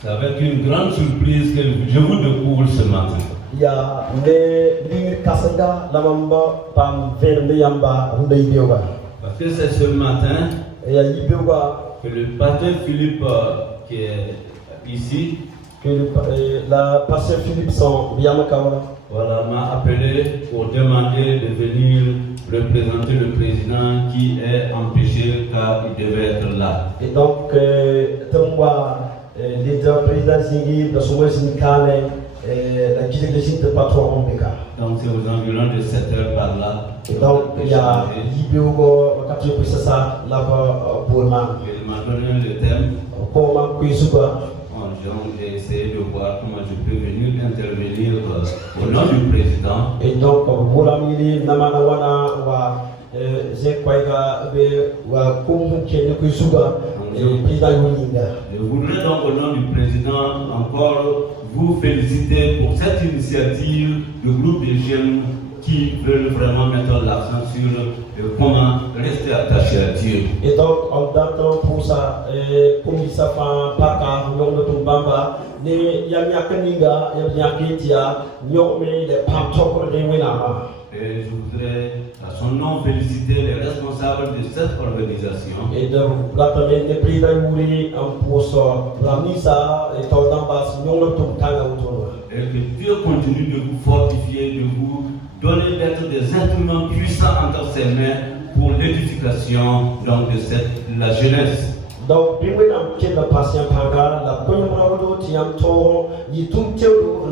C'est avec une grande surprise que je vous découvre ce matin. Parce que c'est ce matin que le pasteur Philippe qui est ici, voilà, m'a appelé pour demander de venir représenter le président qui est empêché car il devait être là. Et donc, leader président Zingi, donc c'est aux environs de 7 heures par là. Et donc il y a Libéogo, il m'a donné le thème. J'ai essayé de voir comment je peux venir intervenir au nom du président. Et donc, je voudrais donc au nom du président encore vous féliciter pour cette initiative du groupe de jeunes qui veulent vraiment mettre l'accent sur comment rester attaché à Dieu. Et donc, on attend pour ça, comme il s'appelle Paka, Nyong de Tumbamba, les Yamiakaninga, Yamiakitia, Nyong les Pamtok de Winama. Et je voudrais à son nom féliciter les responsables de cette organisation. Et de la première des prix d'Ayouri, pour la Nisa et Tordambas, Nyong de Tumtanga. Et que Dieu continue de vous fortifier, de vous donner d'être des instruments puissants entre ses mains pour l'édification donc de la jeunesse. Donc, bien que la patience panga, la bonne route qui a tour, y tout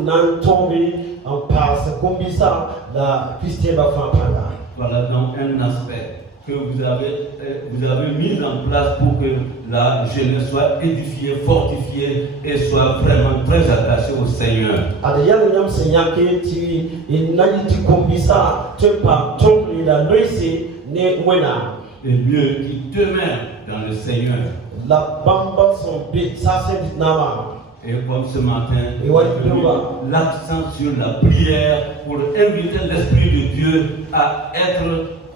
nan tombé en passe comme ça, la Christiane va faire panga. Voilà donc un aspect que vous avez mis en place pour que la jeunesse soit édifiée, fortifiée et soit vraiment très attachée au Seigneur. Et mieux qui demeure dans le Seigneur. La bamba son bit, ça c'est nama. Et comme ce matin, l'accent sur la prière pour inviter l'Esprit de Dieu à être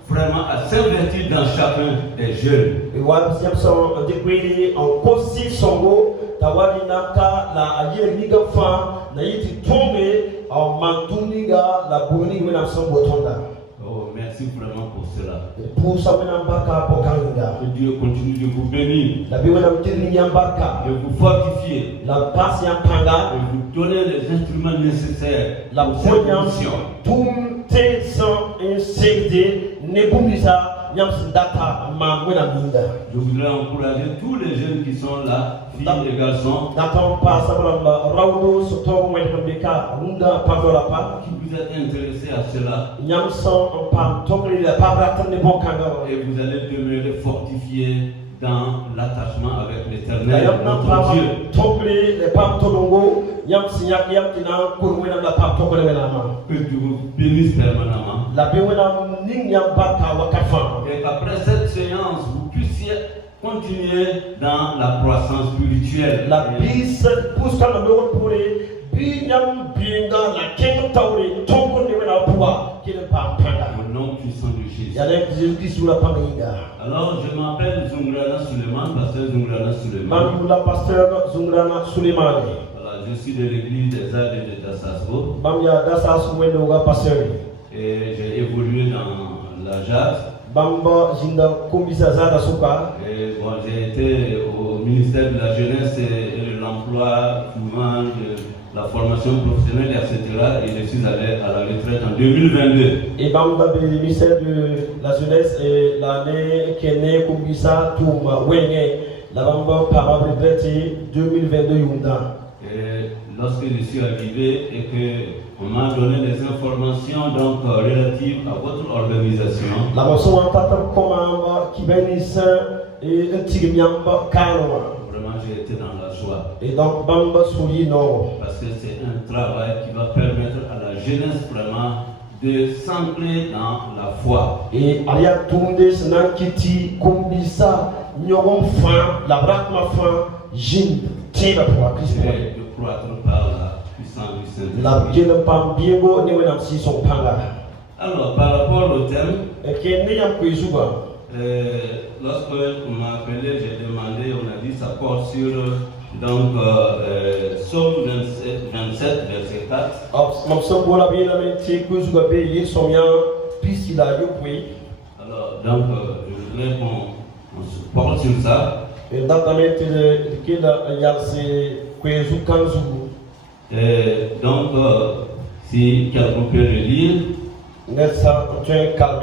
vraiment à s'investir dans chacun des jeunes. Et voilà, si on s'en découille en possible son mot, tawali naka la ayer liga fa na yiti tombe en mantuniga la bouni wena son botonda. Oh, merci vraiment pour cela. Pour ça, que Dieu continue de vous bénir, de vous fortifier, la patience panga, de vous donner les instruments nécessaires la pour tout tes sans insécurité, nebumisa, data, je voudrais encourager tous les jeunes qui sont là, filles et garçons, qui vous êtes intéressés à cela, et vous allez demeurer fortifiés dans l'attachement avec l'Éternel, notre Dieu. Que Dieu vous bénisse permanemment. Et qu'après cette séance, vous puissiez continuer dans la croissance spirituelle. La bise pousse dans le monde pour les binyam binga la kendo tauri tongo ne wena pouwa qui ne pas panga. Au nom puissant de Jésus. Yale Jésus sur la panga. Alors je m'appelle Zungrana Suleiman, pasteur Zungrana Suleiman. Mam la pasteur Zungrana Suleiman. Voilà, je suis de l'église des Arts de Dassasco. Mam ya Dassasco weno pasteur. Et j'ai évolué dans la JAS. Bamba jinda kombisa zada suka. Et bon, j'ai été au ministère de la jeunesse et de l'emploi, souvent de la formation professionnelle, etc. Et je suis allé à la retraite en 2022. Et Bamba le ministère de la jeunesse et l'année qui est née kombisa touma wenge la Bamba par retraite 2022 yunda. Et lorsque je suis arrivé et que on m'a donné des informations donc relatives à votre organisation. La maison en patin comment qui bénisse et un tigmiamba calme. Vraiment, j'ai été dans la joie. Et donc Bamba souri non. Parce que c'est un travail qui va permettre à la jeunesse vraiment de s'ancrer dans la foi. Et alia tourner snankiti kombisa nyoron fin la brakma fin jin teba pour Christ. Et de croître par la puissance du Saint-Esprit. La gueule pam biengo ne wenam si son panga. Alors par rapport au thème, lorsque on m'a appelé, j'ai demandé, on a dit ça porte sur donc Psaume 27, verset 4. Alors, donc je voudrais qu'on se porte sur ça. Donc, si quelqu'un peut le lire. Merci. Quelqu'un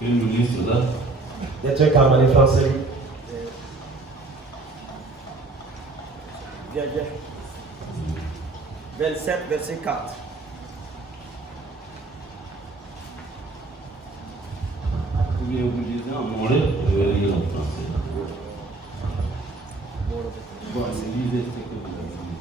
peut nous lire cela? Français. Viens. 27, verset 4. Ou bien vous lisez en anglais, je vais lire en français. Bon, lisez ce que vous avez dit.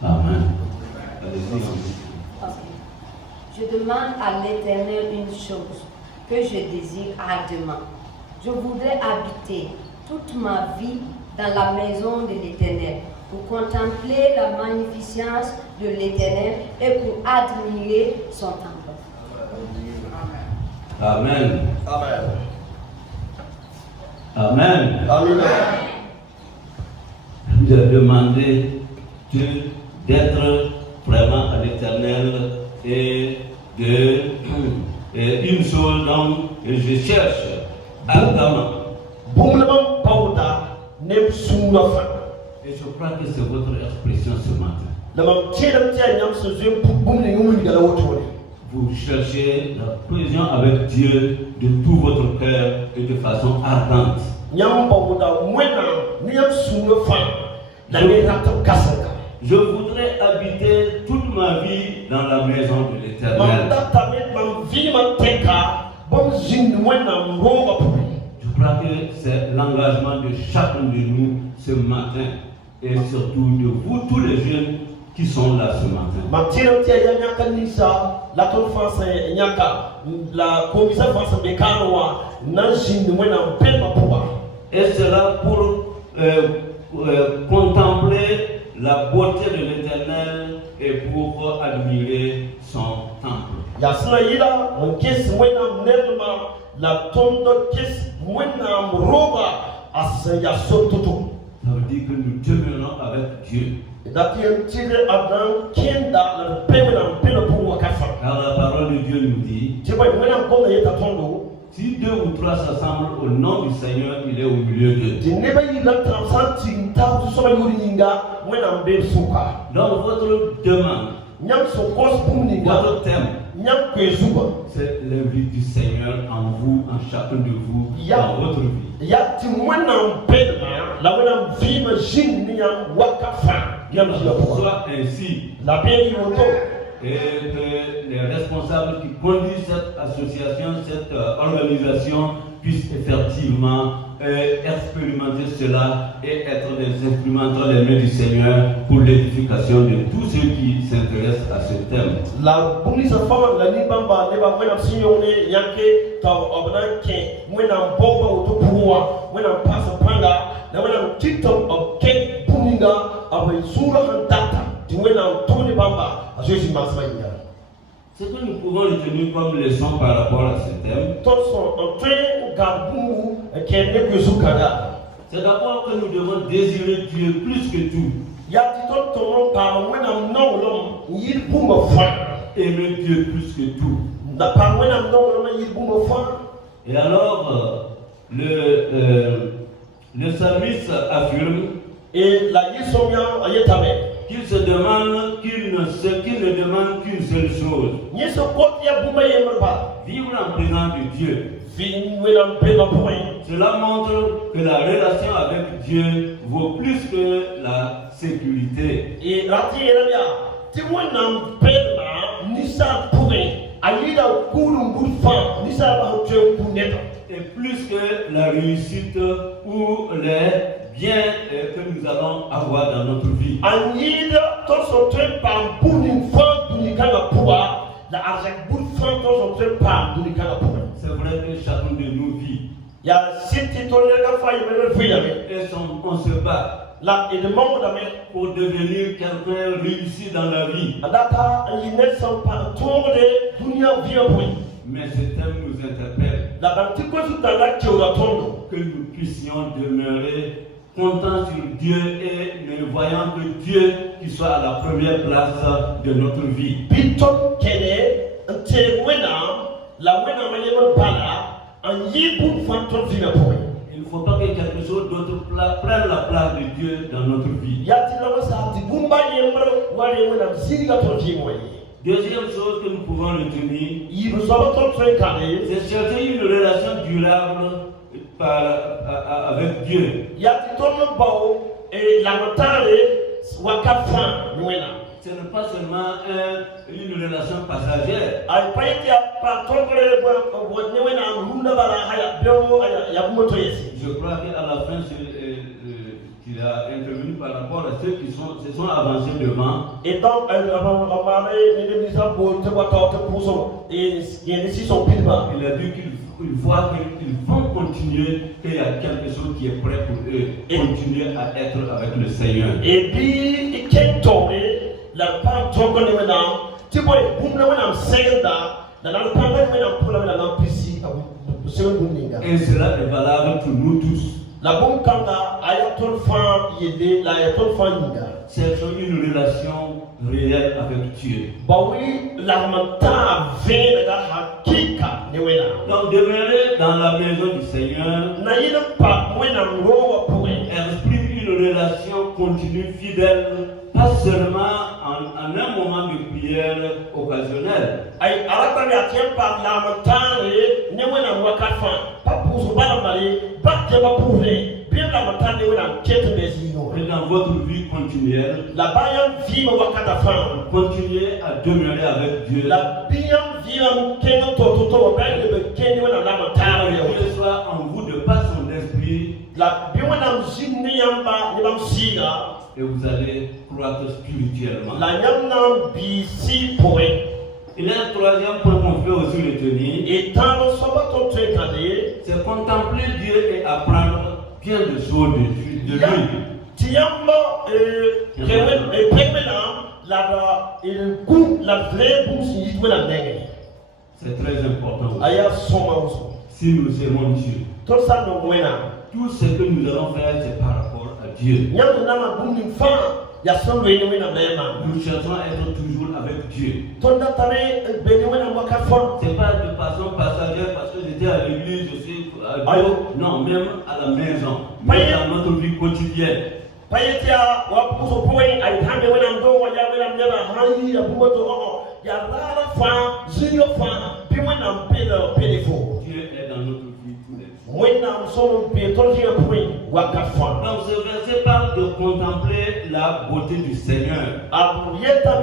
Amen. Je demande à l'Éternel une chose que je désire ardemment. Je voudrais habiter toute ma vie dans la maison de l'Éternel pour contempler la magnificence de l'Éternel et pour admirer son temple. Amen. Amen. Amen. Amen. Je demandais Dieu d'être vraiment à l'Éternel et une chose donc que je cherche ardemment. Et je crois que c'est votre expression ce matin. Vous cherchez la cohésion avec Dieu de tout votre cœur et de façon ardente. Je voudrais habiter toute ma vie dans la maison de l'Éternel. Je crois que c'est l'engagement de chacun de nous ce matin et surtout de vous, tous les jeunes qui sont là ce matin. Et cela pour contempler la beauté de l'Éternel et pour admirer son temple. Ça veut dire que nous demeurons avec Dieu. Car la parole de Dieu nous dit, si deux ou trois s'assemblent au nom du Seigneur, il est au milieu d'eux. Donc votre demande, votre thème, c'est l'invite du Seigneur en vous, en chacun de vous, dans votre vie. Soit ainsi. Et que les responsables qui conduisent cette association, cette organisation, puissent effectivement expérimenter cela et être des instrumenteurs des mains du Seigneur pour l'édification de tous ceux qui s'intéressent à ce thème. Ce que nous pouvons retenir comme leçon par rapport à ce thème, c'est d'abord que nous devons désirer Dieu plus que tout. Aimer Dieu plus que tout. Et alors, le psalmiste affirme qu'il se demande, qu'il ne demande qu'une seule chose. Vivre en présence de Dieu. Cela montre que la relation avec Dieu vaut plus que la sécurité. Aïda Kourum Boufan, Nissa Bahoutio Kounet. Et plus que la réussite ou les biens que nous allons avoir dans notre vie. Aïda, ton sauté par Bounin Fan, Bounikana Poua, la Arjak Boufan, ton sauté par Bounikana Poua. C'est vrai que chacun de nous vit. Il y a 7 titulaires qui ont fait Et on se bat là, il demande pour devenir quelqu'un réussi dans la vie. Mais ce thème nous interpelle. Que nous puissions demeurer contents sur Dieu et ne voyant que Dieu qui soit à la première place de notre vie. Il ne faut pas que quelque chose d'autre prenne la place de Dieu dans notre vie. Deuxième chose que nous pouvons retenir, c'est chercher une relation durable avec Dieu. Ce n'est pas seulement une relation passagère. Je crois qu'à la fin, il a intervenu par rapport à ceux qui se sont avancés devant. Et donc, il a dit qu'il voit qu'ils vont continuer, qu'il y a quelque chose qui est prêt pour eux, continuer à être avec le Seigneur. Et puis, il est tombé, la part de tu vois, et cela est valable pour nous tous. La bonne kanda ayaton fan yede la ayaton fan yinga. C'est une relation réelle avec Dieu. Bah oui, la manta vient de hakika newena. Donc demeurer dans la maison du Seigneur exprime une relation continue, fidèle, pas seulement en un moment de prière occasionnel. Ay arakami atien par la manta newena wakafan. Pas pour se balamer, pas que va prouver. Bien la manta newena kete mesino. Et dans votre vie continuelle, la bayan vie wakatafan. Continuez à demeurer avec Dieu. La bien vie keno toto ben le keno na la manta. Dieu soit en vous de par son esprit. La bien na mjini yamba ni bamsiga. Et vous allez croître spirituellement. La yamna bisi point. Il y a un troisième point qu'on peut aussi retenir. Et tant que son c'est contempler Dieu et apprendre bien de choses de lui. Tiamba et c'est très important. Si nous aimons Dieu, tout ce que nous allons faire, c'est par rapport à Dieu. Nous cherchons à être toujours avec Dieu. C'est pas de façon passagère parce que j'étais à l'église, je suis à Dieu. Non, même à la maison, même dans notre vie quotidienne. Dieu est dans notre vie tous les jours. Donc ce verset parle de contempler la beauté du Seigneur. Dieu est un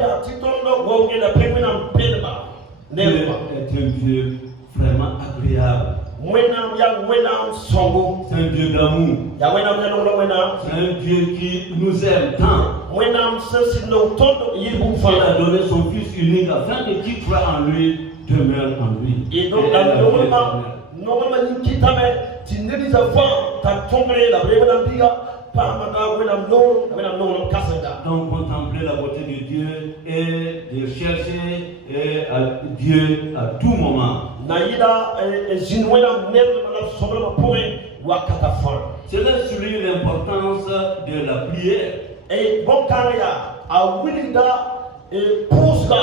Dieu vraiment agréable. C'est un Dieu d'amour. C'est un Dieu qui nous aime tant. Il a donné son Fils unique afin que qui croit en lui demeure en lui. Et donc, normalement, donc contempler la beauté de Dieu et de chercher Dieu à tout moment. Cela souligne l'importance de la prière. Et bon carrière a Winida et pousse la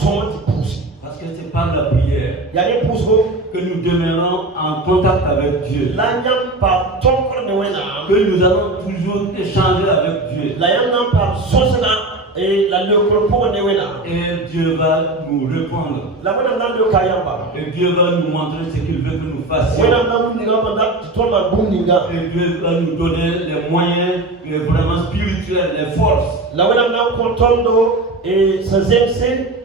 somme du pousse. Parce que c'est par la prière que nous demeurons en contact avec Dieu. Que nous allons toujours échanger avec Dieu. Et Dieu va nous répondre. Et Dieu va nous montrer ce qu'il veut que nous fassions. Et Dieu va nous donner les moyens vraiment spirituels, les forces.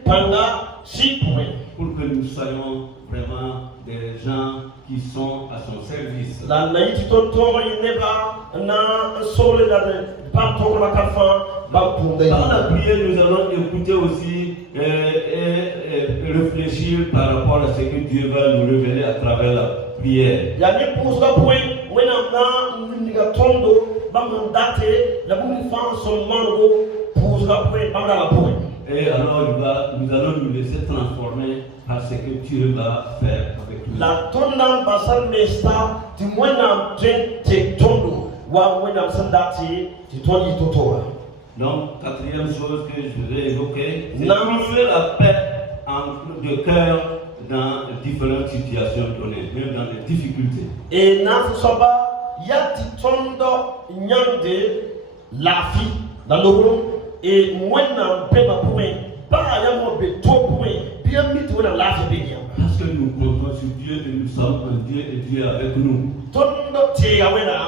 panga 6 points. Pour que nous soyons vraiment des gens qui sont à son service. La naïti tonton ineba na sole la pas to la kafa ba punda. Dans la prière, nous allons écouter aussi réfléchir par rapport à ce que Dieu va nous révéler à travers la prière. Ya ni pousa point wena na ndiga tondo ba mandate la bumi fan son mango pousa point ba la point. Et alors nous allons nous laisser transformer par ce que Dieu va faire avec nous. La tonda basal mesta ti mwena te tondo wa mwena sandati ti tondi totora. Donc, quatrième chose que je vais évoquer, c'est trouver la paix de cœur dans différentes situations données, même dans les difficultés. Et na soba ya ti tondo nyande lafi la logro et mwena pema point ba ya mo be to point bien mit wona lafi be ya. Parce que nous comptons sur Dieu et nous sommes un Dieu et Dieu est avec nous. Tondo te ya wena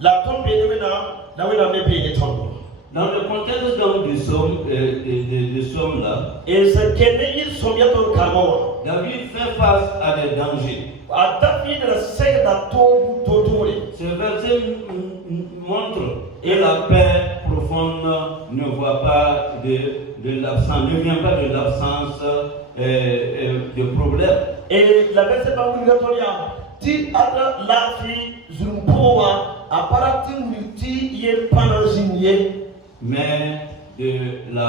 la tombe ne wena la wena me be ne tondo. Dans le contexte donc des sommes là, Et ce qu'est il sont bien dans le camo. David fait face à des dangers. A David le sait da to totore. Ce verset montre que la paix profonde ne voit pas de l'absence, ne vient pas de l'absence de problèmes. Et la verset pas obligatoria. Ti ada la fi zumpoa aparati multi yel panazinier. Mais de la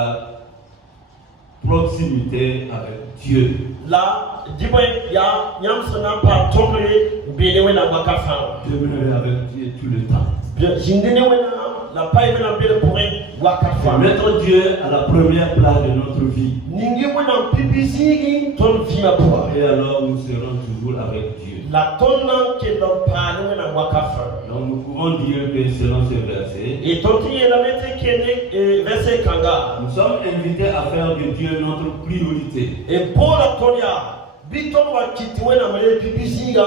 proximité avec Dieu. La diboy ya nyamsana pa tokle benewe na wakafa. Demeurer avec Dieu tout le temps. Bien jindene wena la paille na bele pour wakafa. Mettre Dieu à la première place de notre vie. Ningi wena pipisi ton vie ma pour. Et alors nous serons toujours avec Dieu. La tonna que l'on parle na wakafa. Donc nous pouvons dire que selon ce verset, Et tonti la mette kene verset kanga. nous sommes invités à faire de Dieu notre priorité. Et pour la tonia, biton wa kitwe na mele pipisiga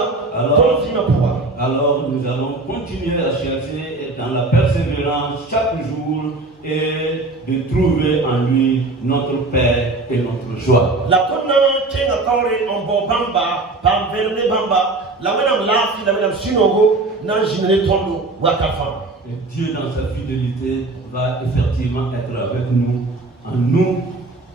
ton vie ma pour. Alors nous allons continuer à chercher dans la persévérance chaque jour et de trouver en lui notre paix et notre joie. La tonna kenga kawre on bo bamba, bam verne bamba, la wena lafi la wena sinogo na jinene tondo wakafa. Et Dieu dans sa fidélité va effectivement être avec nous, en nous,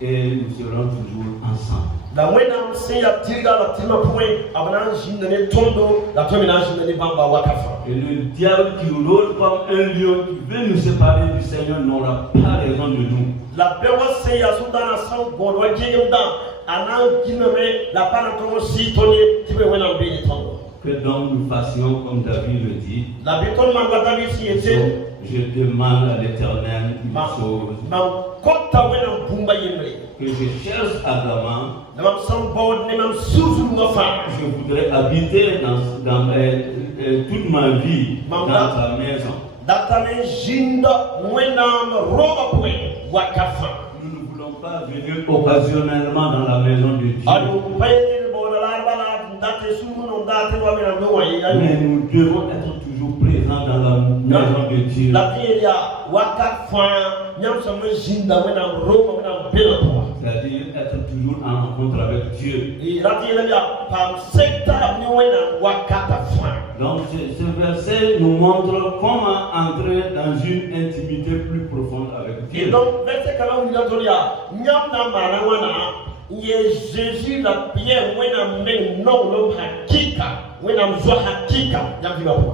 et nous serons toujours ensemble. La wena seya tiriga la tima point abana jinene tondo la tomina jinene bamba wakafa. Et le diable qui rôde comme un lion qui veut nous séparer du Seigneur n'aura pas raison de nous. La bewa seya sudana sang bonwa jeyunda ana kiname la panato si tonye tibe wena mbeni tondo. Que donc nous fassions comme David le dit. La béton m'a David si était. Je demande à l'Éternel une chose. Ma kota wena bumba yemre. Que je cherche ardemment. Na mam sang bod ne mam suzu ngofa. Je voudrais habiter dans toute ma vie dans ta maison. Datame jinda wena roba point wakafa. Nous ne voulons pas venir occasionnellement dans la maison de Dieu. Alo payete bodala bala date sumu no date wa wena no wayi. Mais nous devons être toujours présents dans la maison de Dieu. La pierre wakafa nyam sama jinda wena roba wena bela point. C'est-à-dire être toujours en rencontre avec Dieu. Donc ce verset nous montre comment entrer dans une intimité plus profonde avec Dieu. Et donc, verset 40, Jésus la pierre,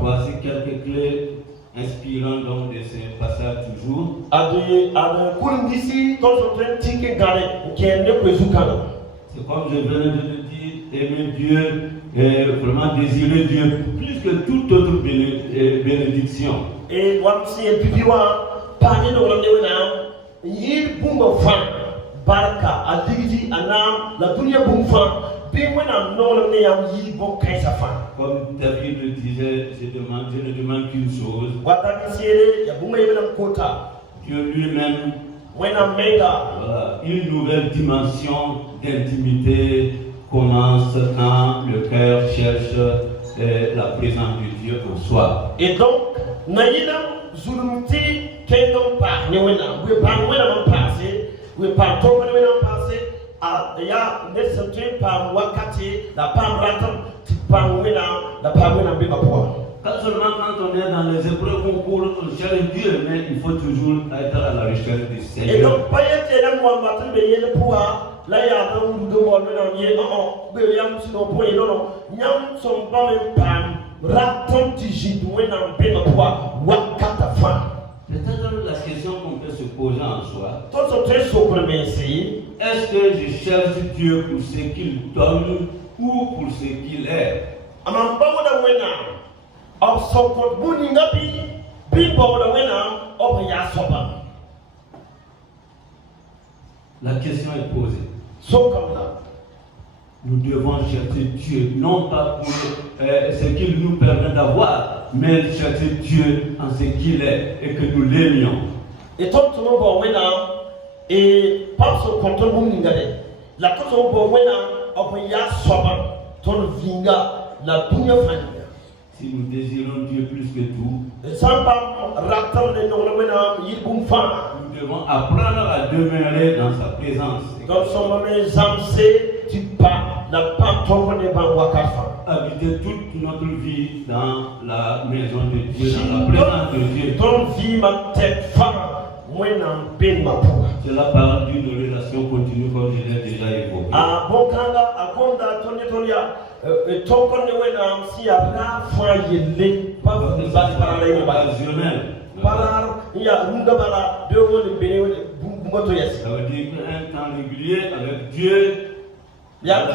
Voici quelques clés inspirant donc de ce passage toujours. C'est comme je venais de le dire, aimer Dieu et vraiment désirer Dieu plus que toute autre bénédiction. Et barka aligidi anam la dunia bumfa be wena no le yam yi bo kaisa fa. Comme David le disait, je ne demande qu'une chose. Dieu lui-même, voilà, une nouvelle dimension d'intimité commence quand le cœur cherche la présence de Dieu en soi. Et donc, naïla zulumti kendom pa ne wena, we pa wena man passé, we pa to wena passé, ya nesentwe pa wakati la pa ratam ti pa wena la pa wena be mapua. Pas seulement quand on est dans les épreuves concours, on cherche Dieu, mais il faut toujours être à la recherche du Seigneur. Et donc, pas y être là, moi, matin, mais y a le pouvoir. Là, il y a un ou deux mois, il y a un point, non, nyam son bon pam, raton tiji, doué dans le pouvoir, wakata fan. Peut-être la question qu'on peut se poser en soi, Tous sont très surprenants ici. est-ce que je cherche Dieu pour ce qu'il donne ou pour ce qu'il est? Amam bawoda wena. Of support buninga bi bawoda wena of ya soba. La question est posée. So comme là. Nous devons chercher Dieu, non pas pour ce qu'il nous permet d'avoir, mais chercher Dieu en ce qu'il est et que nous l'aimions. Et tout le monde wena et pas so contrôle buninga de. La tout le monde wena of ya soba. Ton vinga la dunya fanya. Si nous désirons Dieu plus que tout, nous devons apprendre à demeurer dans sa présence. Habiter toute notre vie dans la maison de Dieu, dans la présence de Dieu. Cela parle d'une relation continue comme je l'ai déjà évoqué. Occasionnel. Ça veut dire un temps régulier avec Dieu. Dans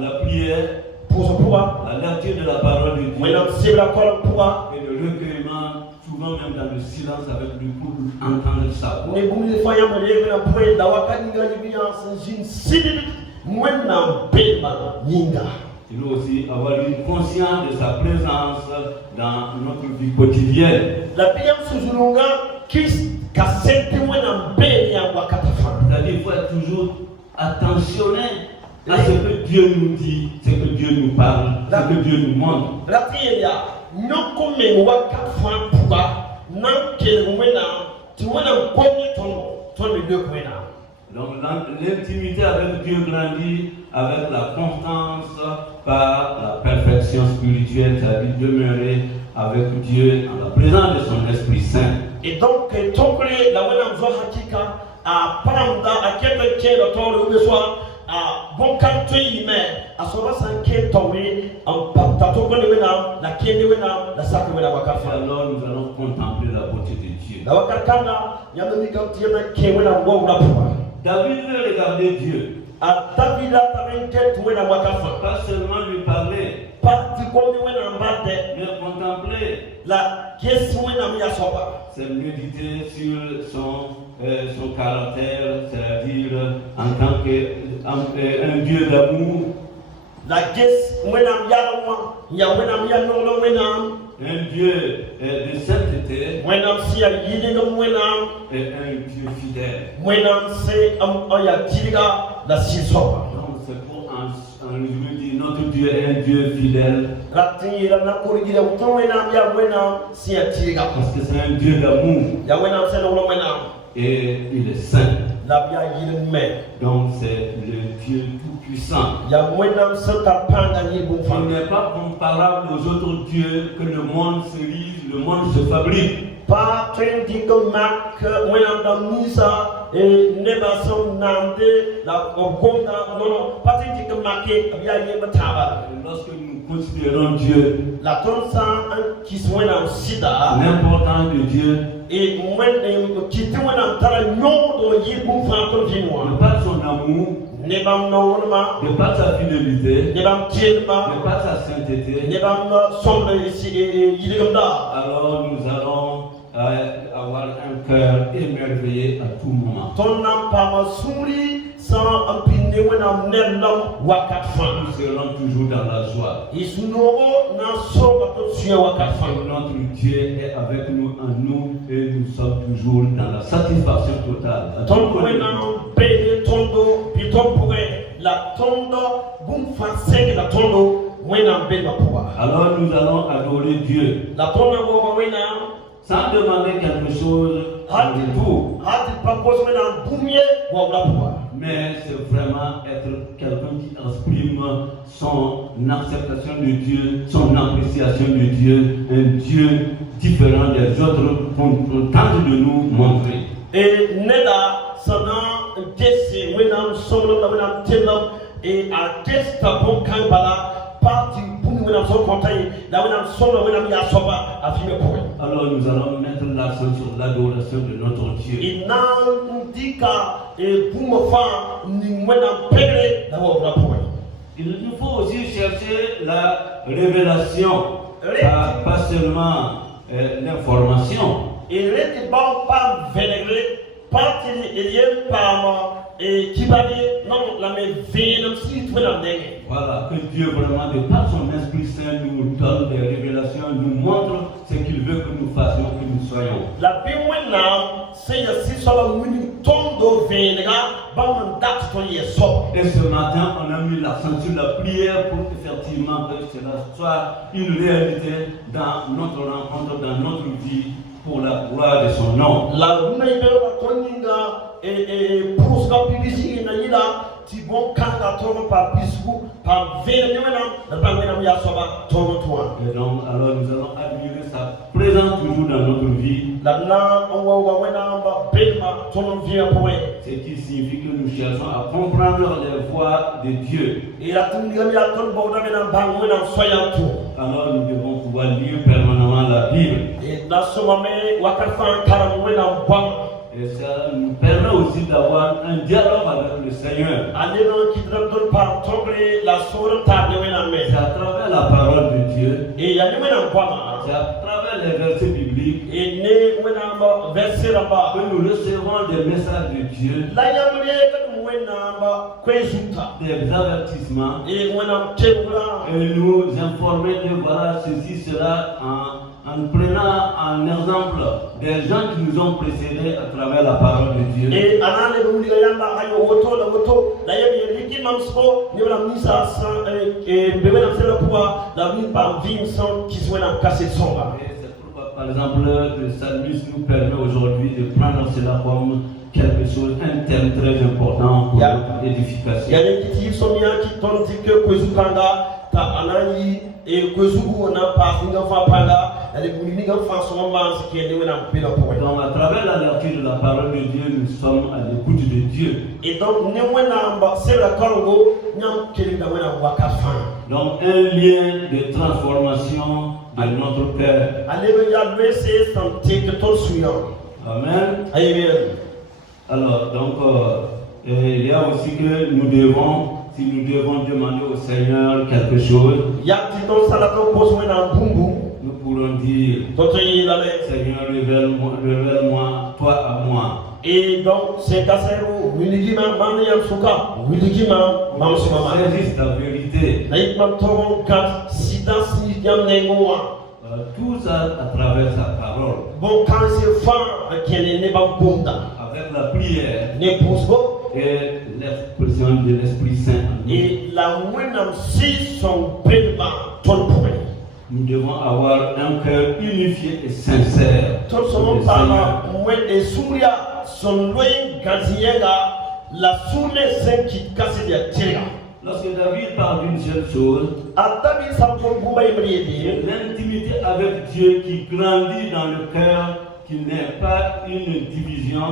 la prière, la lecture de la parole de Dieu et le recueillement, souvent même dans le silence avec lui pour entendre sa voix. Il doit aussi avoir une conscience de sa présence dans notre vie quotidienne. C'est-à-dire qu'il faut être toujours attentionné à ce que Dieu nous dit, ce que Dieu nous parle, ce que Dieu nous montre. Donc l'intimité avec Dieu grandit avec la constance par la perfection spirituelle, c'est-à-dire demeurer avec Dieu en la présence de son Esprit Saint. Et donc, alors nous allons contempler la beauté de Dieu. David veut regarder Dieu. Pas seulement lui parler, mais contempler. C'est méditer sur son caractère, c'est-à-dire en tant qu'un Dieu d'amour. Un Dieu de sainteté et un Dieu fidèle. Donc c'est pour en résumé dire notre Dieu est un Dieu fidèle. Parce que c'est un Dieu d'amour. Et il est saint. Donc c'est le Dieu tout-puissant. Il n'est pas comparable aux autres dieux que le monde se lise, le monde se fabrique. Lorsque nous considérons Dieu, l'important de Dieu, de par son amour, de par sa fidélité, de par sa sainteté, alors nous allons avoir un cœur émerveillé à tout moment. Nous serons toujours dans la joie. Notre Dieu est avec nous, en nous, et nous sommes toujours dans la satisfaction totale. Alors nous allons adorer Dieu sans demander quelque chose tout. Mais c'est vraiment être quelqu'un qui exprime son acceptation de Dieu, son appréciation de Dieu, un Dieu différent des autres qu'on tente de nous montrer. Et Neda, Sana, Jesse, Winam, Solo, Winam, Tillam, et à Testa, Bon Kambala, parti, Boum, Winam, So Contail, la Winam, Solo, Winam, Yasoba, à Fime Point. Alors nous allons mettre l'accent sur l'adoration de notre Dieu. Et Nan, Dika, et Boumofa, ni Winam, Pere, la Wabra Point. Il nous faut aussi chercher la révélation, pas seulement l'information. Et les banques pas vénérés, pas qu'il y ait par et qui va dire non, la même vénère si tu veux la dégager. Voilà, que Dieu vraiment, de par son Esprit Saint, nous donne des révélations, nous montre ce qu'il veut que nous fassions, que nous soyons. La Bible, c'est si sur la minute de vénéra, bon, date ton yeso. Et ce matin, on a mis l'accent sur la prière pour effectivement que cela soit une réalité dans notre rencontre, dans notre vie, pour la gloire de son nom. La et pour ce qu'on peut dire, il y a si bon quand on par bisou, par vénéra, la banque yasoba, toi. Et donc, alors nous allons admirer sa présence toujours dans notre vie. Ce qui signifie que nous cherchons à comprendre les voies de Dieu. Alors nous devons pouvoir lire permanemment la Bible. Et ça nous permet aussi d'avoir un dialogue avec le Seigneur. C'est à travers la parole de Dieu. C'est à travers les versets bibliques que nous recevons des messages de Dieu, des avertissements, et nous informer que voilà, ceci sera en prenant en exemple des gens qui nous ont précédés à travers la parole de Dieu. Et c'est pourquoi, par exemple, le psalmiste nous permet aujourd'hui de prendre cela comme quelque chose, un thème très important pour notre édification. Donc, à travers la lecture de la parole de Dieu, nous sommes à l'écoute de Dieu. Et donc, Donc, un lien de transformation de notre cœur. Amen. Amen. Alors, donc, il y a aussi que nous devons, si nous devons demander au Seigneur quelque chose, nous pourrons dire, Seigneur, révèle-moi, toi à moi. Et donc, c'est Kassero, Willigima, Maniam Souka, Willigima, Mamsuma. C'est juste la vérité. Tout ça à travers sa parole. Bon, quand c'est fin, qu'elle n'est pas bon. Avec la prière et l'expression de l'Esprit Saint. Et la moindre si son paiement, ton point. Nous devons avoir un cœur unifié et sincère. Tout ce monde parle, moi, et Souria, son loin, Gaziega, la soule saint qui casse des tirs. Lorsque David parle d'une seule chose, l'intimité avec Dieu qui grandit dans le cœur, qui n'est pas une division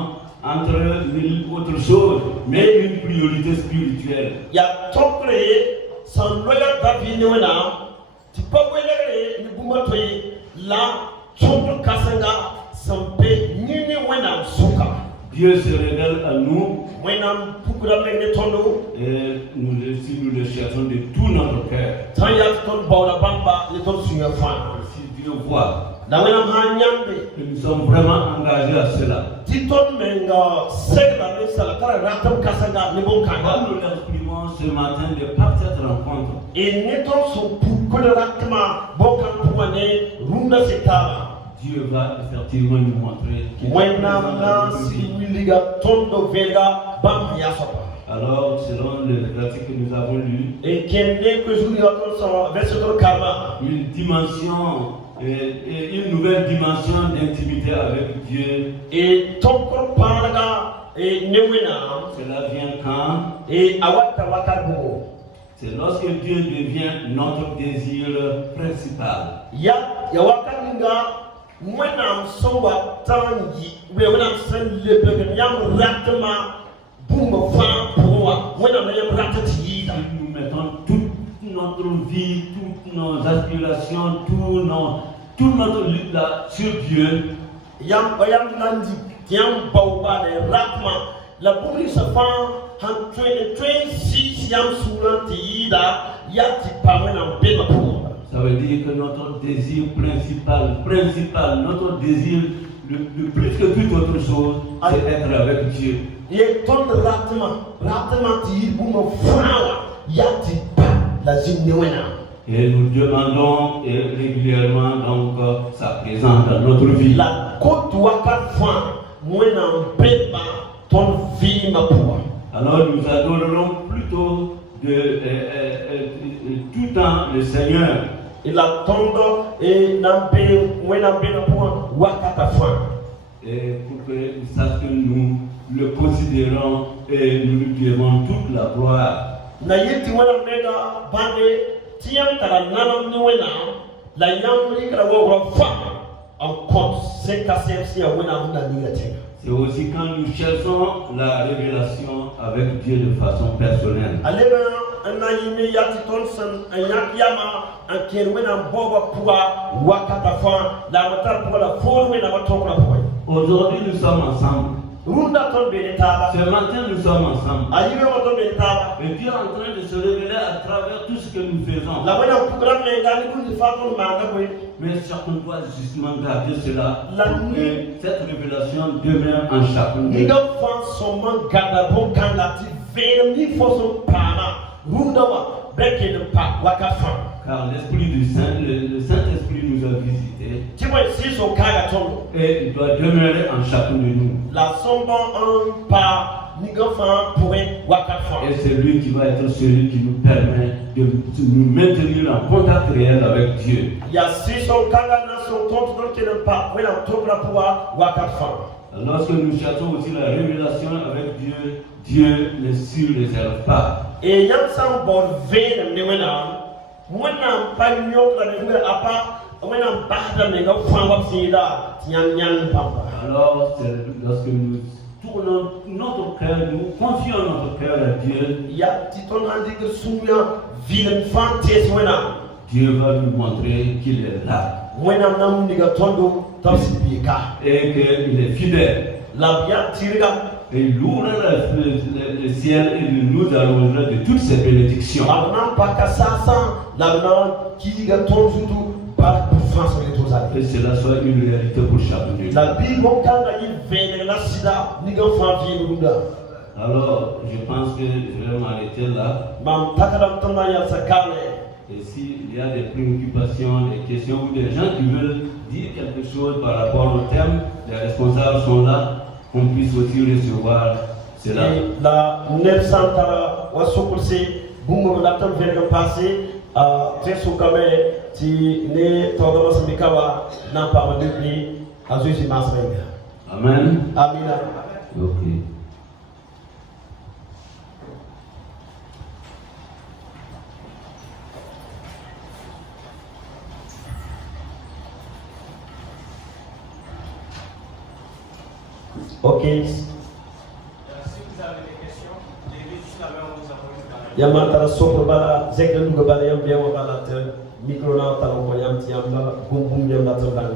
entre mille autres choses, mais une priorité spirituelle. Il y a tout créé, sans loyer David, tu peux voir les là, Chombo Kassanga, sans paix, ni Wenam Souka. Dieu se révèle à nous et nous, si nous le cherchons de tout notre cœur. Si Dieu voit que nous sommes vraiment engagés à cela, nous l'exprimons ce matin de par cette rencontre. Dieu va effectivement nous montrer qu'il alors, selon le verset que nous avons lu, une dimension une nouvelle dimension d'intimité avec Dieu. Et ton corps parle et newena. Cela vient quand? Et awata wakabugo. C'est lorsque Dieu devient notre désir principal. Ya wakalinga. Mwenam so watangi. Mwenam sen lebegen yam ratma. Boum fa pour mwenam yam ratati. Nous mettons toute notre vie, toutes nos aspirations, toute notre lutte là sur Dieu. Yam landi, yam bauba de rapma. La boum se fait en train 6 yam soulanti da yati pa mwenam bema pour. Ça veut dire que notre désir principal, notre désir le plus que toute autre chose, c'est être avec Dieu. Et ton ratma ti boum fa yati pa la zinewena. Et nous demandons régulièrement donc sa présence dans notre vie. La côte waka fa mwenam bema ton vie ma pour. Alors nous adorerons plutôt tout temps le Seigneur. Il attend et n'empêche pour wakata fa. Et pour qu'il sache que nous le considérons et nous lui devons toute la gloire. Na yeti wana mega bande tiam kala nanam ni wena la yamri kala wo fa en compte c'est cassé si a wena na ni tenga. C'est aussi quand nous cherchons la révélation avec Dieu de façon personnelle. Aleba na yimi yati tonson ayakiyama an kerwena boba puwa wakata fa la matar pour la forme na matokla boy. Aujourd'hui nous sommes ensemble. Ce matin nous sommes ensemble. Et Dieu est en train de se révéler à travers tout ce que nous faisons. Mais chacun doit justement garder cela. Et cette révélation demeure en chacun de nous. Car l'Esprit du Saint, le Saint-Esprit nous a visités. Et il doit demeurer en chacun de nous. Et c'est lui qui va être celui qui nous permet de nous maintenir en contact réel avec Dieu. Lorsque nous cherchons aussi la révélation avec Dieu, Dieu ne surréserve pas. Et Yansan Borvé de Mena, moi n'en pas une autre à part, moi n'en pas de mes alors, lorsque nous tournons notre cœur, nous confions notre cœur à Dieu, Dieu va nous montrer qu'il est là. Et qu'il est fidèle. Et il ouvre le ciel et il nous arrosera de toutes ces bénédictions. Que cela soit une réalité pour chacun de nous. Alors, je pense que je vais m'arrêter là. Et s'il y a des préoccupations, des questions ou des gens qui veulent dire quelque chose par rapport au thème, les responsables sont là, qu'on puisse aussi recevoir cela. La 900 bungo la ton verga passé tesu kame ti ne todo masmikawa na pa depuis azuji masrenga. Amen. Amina. OK. OK. Si vous avez des questions, levez juste la main, on vous apporte. Yamantara sopro bala zekle ndugo bala yam biya wala te micro na tala ko yam ti yam la bum bum yam la to bala.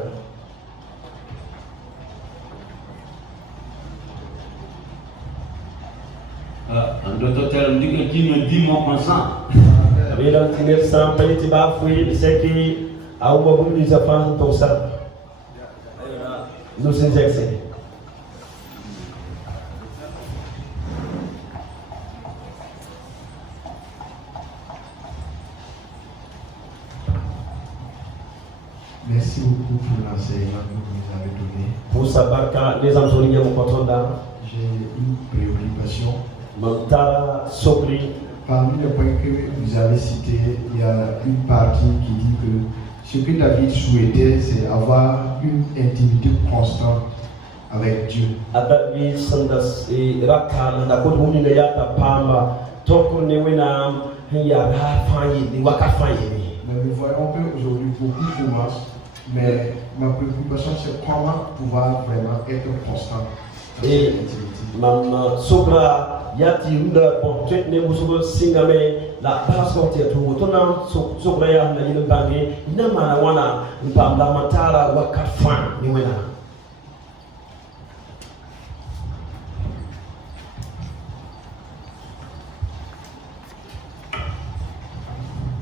En d'autres termes, dit que qui me dit mon consent. Bila tinel sam peliti ba fui seki au ba bum ni zafan to sa. Nous sommes excellents. Merci beaucoup pour l'enseignement que vous nous avez donné. Pour sa barka, les amzoni ya mkotonda. J'ai une préoccupation. Mantara sokri. Parmi les points que vous avez cités, il y a une partie qui dit que ce que David souhaitait, c'est avoir une intimité constante avec Dieu. David sandas e rakana na ko huni na yata pamba toko ne wena ya rafayi ni wakafayi. Mais nous voyons qu'aujourd'hui beaucoup commencent, mais ma préoccupation c'est comment pouvoir vraiment être constant dans cette intimité. Mama sobra yati unda bon ne musugo singame la passport ya tu tona sobra ya na yino bangi ina mana wana mpamba matara wakafa ni wena.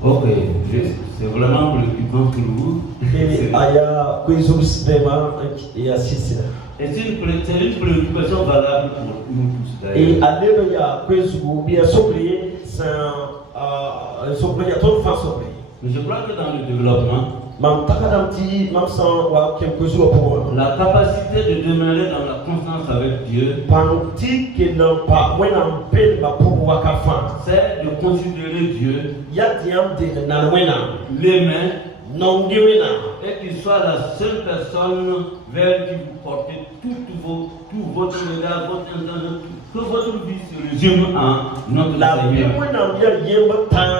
Ok, c'est vraiment préoccupant pour vous. Aya kuizubis dema ya sisina. Et c'est une préoccupation valable pour nous tous Et d'ailleurs. alléluia kuizubu bien sobrié c'est sobrié toute façon. Mais je crois que dans le développement, Mam takadamti mam san wa kem kuizu pour la capacité de demeurer dans la constance avec Dieu, panti que non pas wena mpel ba pour wakafa. c'est de considérer Dieu, Yatiam de na wena l'aimer, non gewena. et qu'il soit la seule personne vers qui vous portez tout votre regard, votre intention, que votre vie se résume en notre La Seigneur. wena bien yemba tan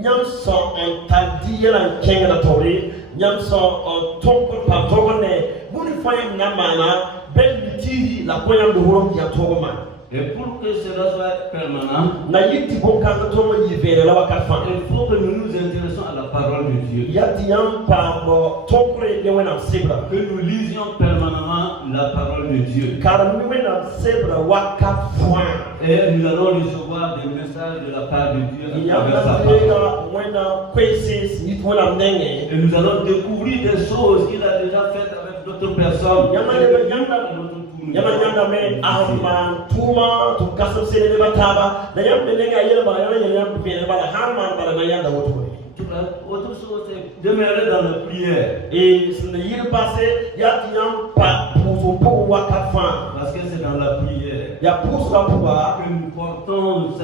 nyam so en tadi yela kenga da tori nyam so en tonko pa tonko ne buni fayam na mana ben miti la koyam do horom ya tonko man. Et pour que cela soit permanent, Na yiti bon kanga tonko yivere la wakafa. il faut que nous nous intéressons à la parole de Dieu. Yati yam pa mo tonko ne wena sebra. Que nous lisions permanemment la parole de Dieu. Car nous wena sebra wakafwa. Et nous allons recevoir des messages de la part de Dieu à travers sa Yam parole. na wena kwesi ni wena nenge. Et nous allons découvrir des choses qu'il a déjà faites avec d'autres personnes. Yama nyanda me ahman tuma tu kasam sene de bataba da yam de nga yele ba yam be ba harman ba na yanda woto. Autre chose, c'est demeurer dans la prière. Et le yir passé yati yam pa pour wakafa Parce que c'est dans la prière ya pour la pouvoir que nous portons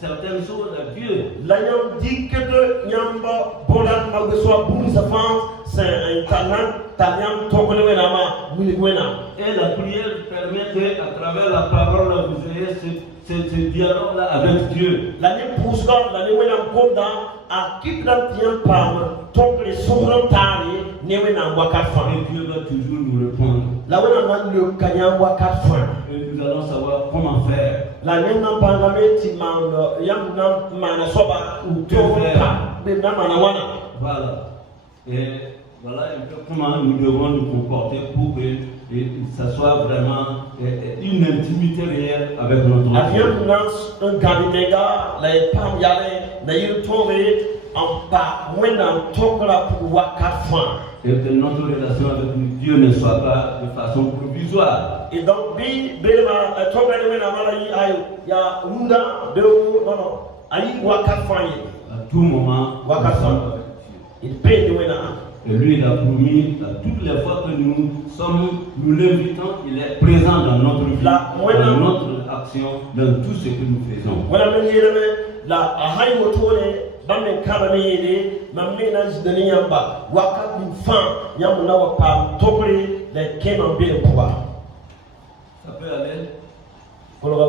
certaines choses à Dieu. la yam dit que de yamba bolat ma so pour sa femme c'est un talent tokole wena ma muli wena. Et la prière permet que, à travers la parole, vous ayez ce dialogue-là avec Dieu. L'année pousse l'année où elle a à qui tient par tant que les souverains tari ne wena wakafa. Et Dieu va toujours nous répondre. La wena le kanya wakafa. Et nous allons savoir comment faire. L'année n'a pas la métier yam na mana soba ou tofa be na mana wana. Voilà. Et voilà un peu comment nous devons nous comporter pour que ça soit vraiment une intimité réelle avec notre Dieu. Aviam na gabinega la pam yale na yir tombe en pa wena tokla pour wakafa. Et que notre relation avec Dieu ne soit pas de façon provisoire. Et donc, Bema, Toga de Wena Malayi, ya Unda, Beo, non, Ayi Wakafaye. À tout moment, nous sommes Wakafa. avec Dieu. Il paye de Wena. Et lui, il a promis, à toutes les fois que nous l'invitons, il est présent dans notre vie, dans notre action, dans tout ce que nous faisons. Voilà, mais la Ahaï Motore, Bamen Kabane, Mamena Zdani Yamba, Wakat Mufan, Yamuna Wapam, Tokri, les Keman Bele Pouba. Ça peut aller? Voilà.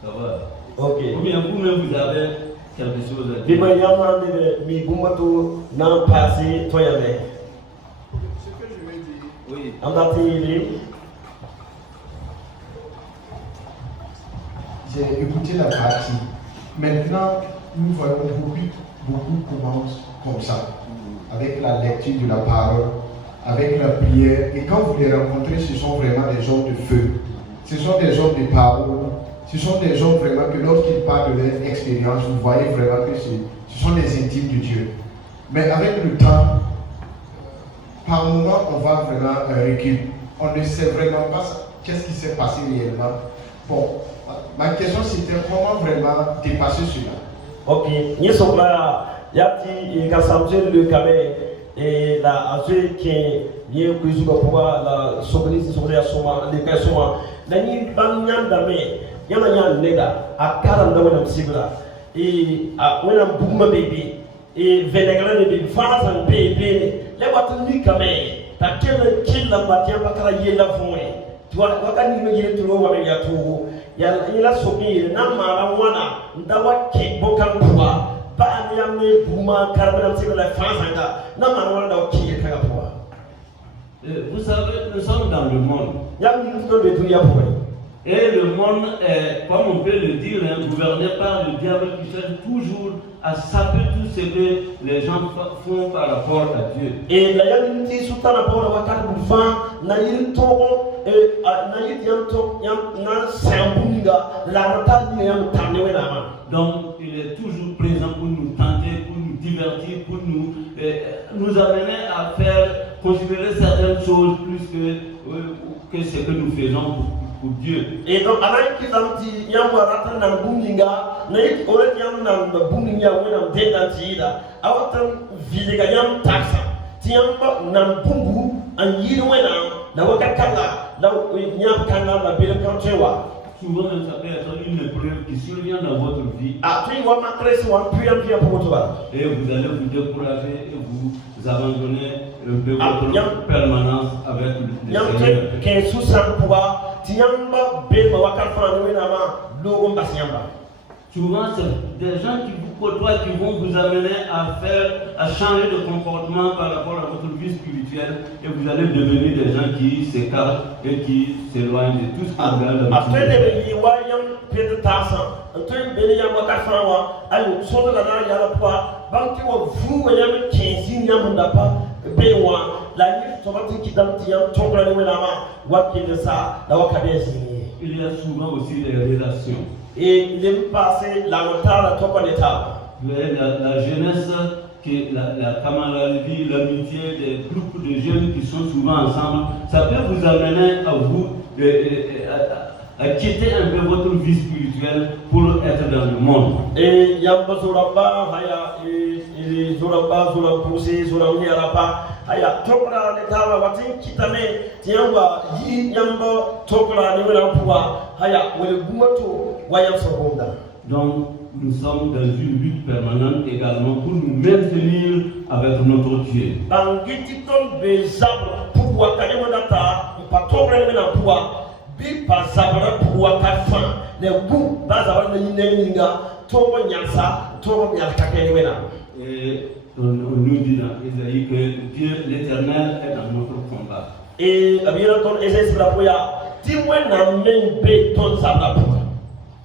Ça va. Ok. Ou bien vous-même, vous avez quelque chose à dire? Bima Yaman de Mi Bumbato, Nan Passé, Toyame. Ce que je veux dire, Oui. Andati, J'ai écouté la partie. Maintenant, nous voyons beaucoup commencent comme ça, avec la lecture de la parole, avec la prière. Et quand vous les rencontrez, ce sont vraiment des hommes de feu. Ce sont des hommes de parole. Ce sont des hommes vraiment que lorsqu'ils parlent de leur expérience, vous voyez vraiment que ce sont les intimes de Dieu. Mais avec le temps, par moment, on voit vraiment un recul. On ne sait vraiment pas qu'est-ce qui s'est passé réellement. Bon, ma question c'était comment vraiment dépasser cela. Ok, ni sokla yati kasamje le kame et la azue qui ni kuizu ko pouvoir la sokolisi sokla soma le ka soma nani ban nyanda me yana nya nega akara ndo na msibra e a wena buguma bebe et vénègre de phase en bébé les watons ni kamé ta quel kill la matia bakara yela foé tu vois wakani me yele tu wa me ya tu ya ila soki na mara wana ndawa ke bokan kwa ba ni amne buma karbana c'est la phase anga na mara wana ndawa ke ka kwa. Vous savez, nous sommes dans le monde. Yam ni to de dunia pour. Et le monde est, comme on peut le dire, gouverné par le diable qui cherche toujours à saper tout ce que les gens font par rapport à Dieu. Et la yamiti soutana pour la wakati bufan na yiri togo na yiri yanto na sambunga la mata ni yam tanewe na ma. Donc il est toujours présent pour nous tenter, pour nous divertir, pour nous amener à faire considérer certaines choses plus que ce que nous faisons pour Dieu. Et donc, alors qu'ils ont dit, yam warata na bunginga, na yit ore yam na bunginga wena mdenda tida, awatan vilega yam taxa, tiamba na bungu an yiri wena na wakakala, na yam kana na bile kantewa. Souvent, ça peut être une épreuve qui survient dans votre vie. Ah, tu vois ma crèche ou un puits pour toi. Et vous allez vous décourager et vous abandonner de votre permanence avec le Seigneur. Qu'est-ce que ça pour tiamba bema wakafana wena ma logo mbasiamba. Souvent, c'est des gens qui vous côtoient qui vont vous amener à changer de comportement par rapport à votre vie spirituelle et vous allez devenir des gens qui s'écartent et qui s'éloignent de tout ce qu'on regarde. Après, les yam Peter Tassan, Antoine Benyam Wakafawa, ayo, so la na yala poa, banki wa vous yam 15 yam ndapa, bewa, la yif tomati qui dam tiam, tokla de wenama, wakil de ça, la wakabesi. Il y a souvent aussi des relations. Et les passés, la notale, top en état. La jeunesse, la camaraderie, l'amitié des groupes de jeunes qui sont souvent ensemble, ça peut vous amener à vous à quitter un peu votre vie spirituelle pour être dans le monde. Et Yamba Zoramba, Haya, et Zoramba, Zorampoussé, Zoramni Arapa, Haya, Tokra, Netava, Watin, Kitame, Tiamba, Yamba, Tokra, Nevelampua, Haya, Welbumato, Wayam Sobonda. Donc, nous sommes dans une lutte permanente également pour nous maintenir avec notre Dieu. Bangititon Bezabre, pour Wakanemonata, Patokra Nevelampua. Bi pasabara pour fin les goûts bazabara n'inga tobo nyasa tobo nyakake wena. Et on nous dit dans Isaïe que Dieu l'Éternel est dans notre combat. Et abira ton Esaïe brapoya timwe na membe ton sabrapoa.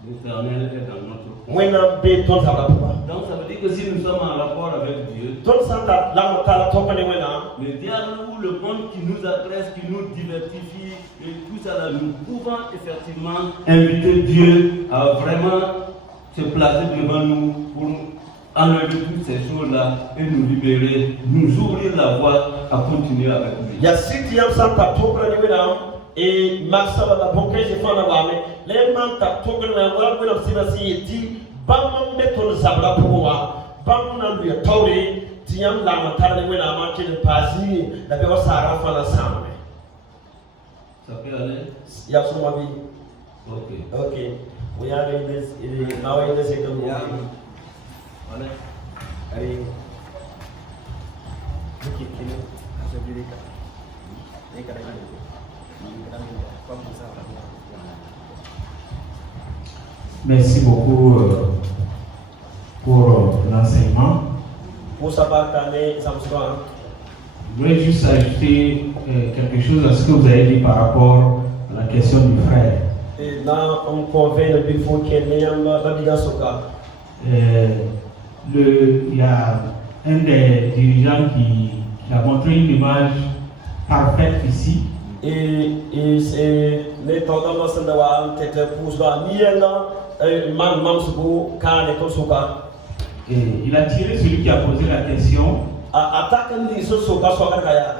L'Éternel est dans notre combat. Wena be ton sabrapoa. Donc ça veut dire que si nous sommes en rapport avec Dieu, Ton santa la motala tokane wena. le diable ou le monde qui nous agresse, qui nous divertifie et tout ça là, nous pouvons effectivement inviter Dieu à vraiment se placer devant nous pour enlever toutes ces choses-là et nous libérer, nous ouvrir la voie à continuer avec lui. Ya siti yam santa tokane wena et maxaba la bonke je fana wame les manta tokane wena wena sibasi eti bamam beton sabrapoa bamna lui tawre tiam la matara wena ma ke pasi la be wasara fana sambe. Ça peut aller? Ya suma bi. Ok. Okay. We are in this now in the second one. Olha. Ari. Okay, kini asabirika. Ni kadang comme ça. Merci beaucoup pour l'enseignement. Pour savoir qu'année Samson. Je voulais juste ajouter quelque chose à ce que vous avez dit par rapport à la question du frère. Et là, on convainc le bifo qui est meilleur Babiga Soka. Il y a un des dirigeants qui a montré une image parfaite ici. Et c'est les tendances d'avoir tête pour soi. Niela, Mamsugo, Kane Tosoka. Et il a tiré celui qui a posé la question. Attaque les Soka Sokaya.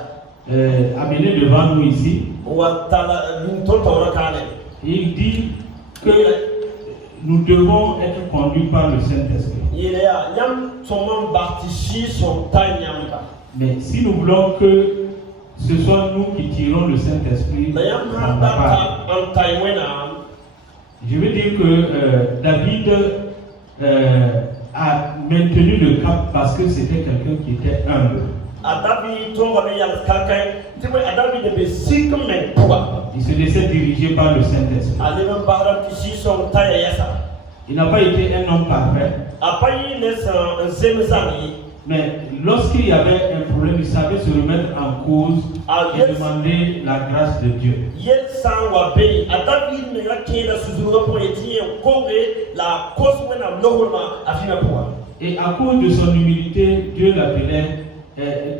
Amené devant nous ici. Il dit que nous devons être conduits par le Saint-Esprit. Mais si nous voulons que ce soit nous qui tirons le Saint-Esprit, je veux dire que David maintenu le cap parce que c'était quelqu'un qui était humble. Il se laissait diriger par le Saint-Esprit. Il n'a pas été un homme parfait. Mais lorsqu'il y avait un problème, il savait se remettre en cause et demander la grâce de Dieu. Et à cause de son humilité, Dieu l'appelait,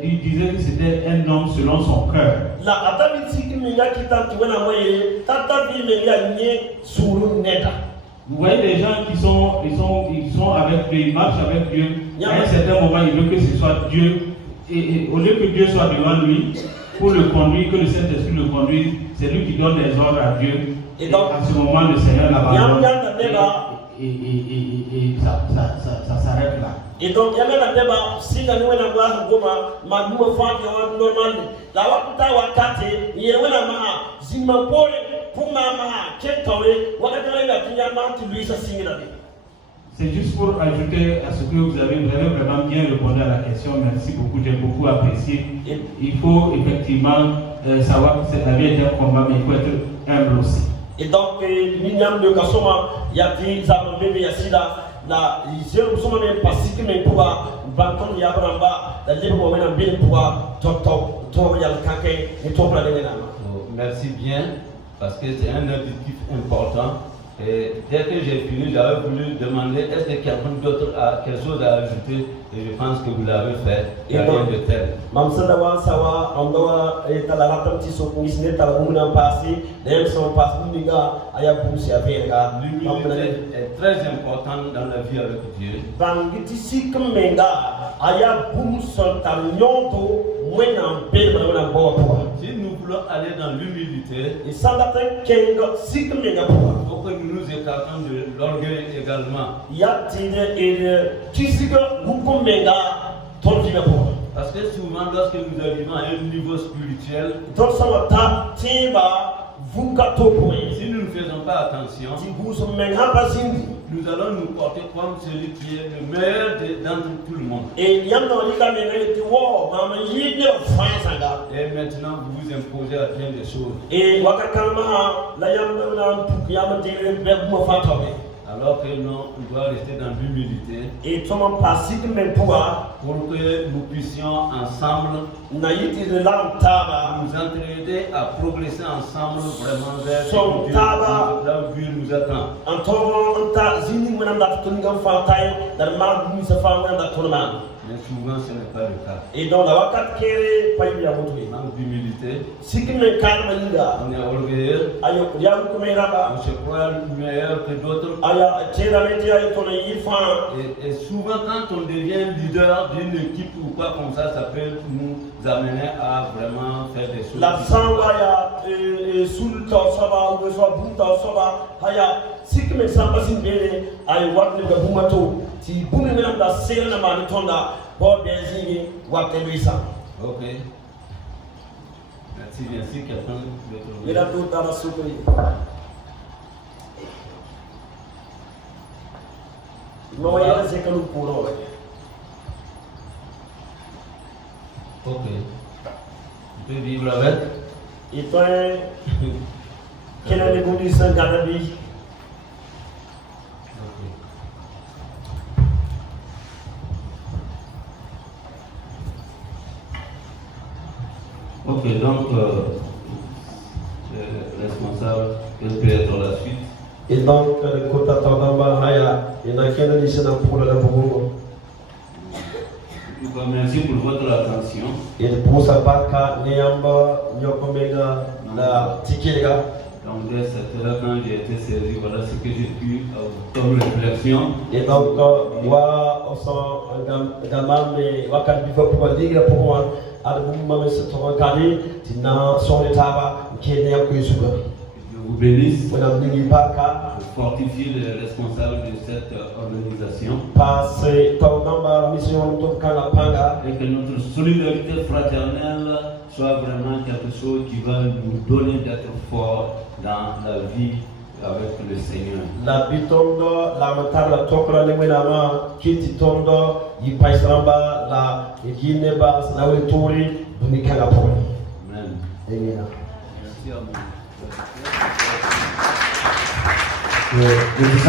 il disait que c'était un homme selon son cœur. Vous voyez les gens qui sont avec Dieu, ils marchent avec Dieu. À un certain moment, il veut que ce soit Dieu. Et au lieu que Dieu soit devant lui, pour le conduire, que le Saint-Esprit le conduise, c'est lui qui donne les ordres à Dieu. Et donc, à ce moment, le Seigneur l'abandonne. Et ça s'arrête là. Et donc, il y a même un débat, si nous avons un goma, ma nous femme est normal. La wata wakate, il y a un maha, zimbabwe, pour ma maha, ketore, wakatale la tinyama qui lui s'assigne. C'est juste pour ajouter à ce que vous avez vraiment bien répondu à la question. Merci beaucoup, j'ai beaucoup apprécié. Il faut effectivement savoir que cette vie est un combat, mais il faut être humble aussi. Et donc, Ninyam de Kasoma, il y a des bébés Yassida, la zéro somme même pas si que même pour Banton Yabramba, la libre moment en bien pour Toto Yal Kake et Topla de Nenama. Merci bien, parce que c'est un objectif important. Et dès que j'ai fini, j'avais voulu demander est-ce que quelqu'un d'autre a quelque chose à ajouter, et je pense que vous l'avez fait. Il n'y a rien de tel. Mamsadawa Sawa, Andoa et Talaratam Tiso Nisne Talamuna passé, d'ailleurs son passe Muniga, Ayabusi Avega. L'humilité est très importante dans la vie avec Dieu. Bangiti Menga, Ayabus Taliondo, Mwenam Belmana Boa. Si nous voulons aller dans l'humilité, et sans la Kenga Sikmenga, il faut que nous nous écartons de l'orgueil également. Yatine et Tisiga Gukumenga, Tonjina. Parce que souvent, lorsque nous arrivons à un niveau spirituel, si nous ne faisons pas attention, nous allons nous porter comme celui qui est le meilleur d'entre tout le monde. Et maintenant, vous vous imposez à plein de choses. Alors que non, on doit rester dans l'humilité. Et pour que nous puissions ensemble nous entraider à progresser ensemble vraiment vers ce que Dieu nous attend. Mais souvent ce n'est pas le cas. Et dans la manque d'humilité, on est orgueilleux, on se croit meilleur que d'autres. Et souvent quand on devient leader d'une équipe ou quoi comme ça peut nous amener à vraiment faire des choses. La ok. Merci, quelqu'un d'autre. Ok. Tu peux vivre avec. Et toi, quel est le goût du sang cannabis? Ok, donc le responsable, quelle peut être la suite? Et donc, le quota Tordamba Haya, il y en a qui ont dit pour le Bourg. Merci pour votre attention. Et pour sa part, Niamba, Nyokomega, la Tikilega. Donc, dès cette heure, quand j'ai été saisi, voilà ce que j'ai pu comme réflexion. Et donc, moi, on sent Gamam et Wakan Bifa pour dire pour moi, à le moment où se regarder, tu n'as son état qui est né à Kouisuga. Je vous bénisse pour fortifier les responsables de cette organisation. Et que notre solidarité fraternelle soit vraiment quelque chose qui va nous donner d'être forts dans la vie avec le Seigneur. La bitondo la matara tokra ne wena ma kiti tondo yi paisramba la yine ba na wetori dunikala poni. Amen. Amen. Merci à vous.